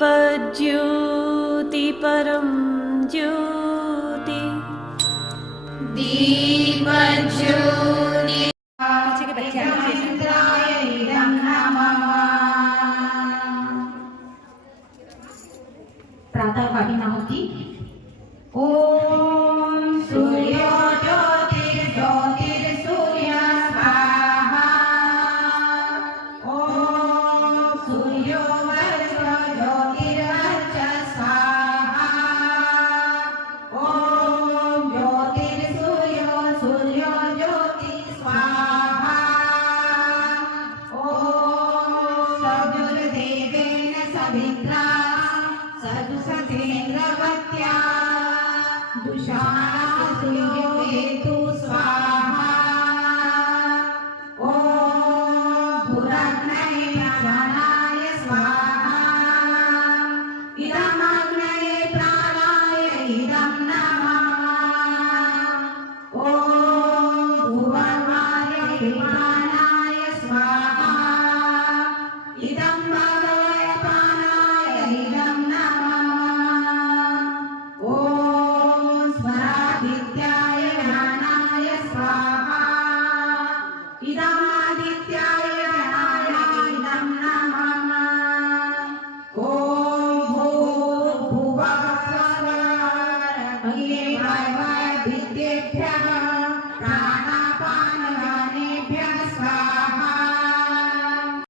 दीपज्योति परं ज्योति दीपज्योति प्रातः कालीन आहुति। ओम सूर्यो ज्योतिर्ज्योतिर्सूर्य स्वाहा। ओम सूर्यो वर्चः ज्योतिर्वर्चः स्वाहा। ओम ज्योतिर्सूर्यो सूर्यो ज्योति स्वाहा। ओम सजुर्देवेन सवित्रा सजुषतेन्द्रवत्या दुषा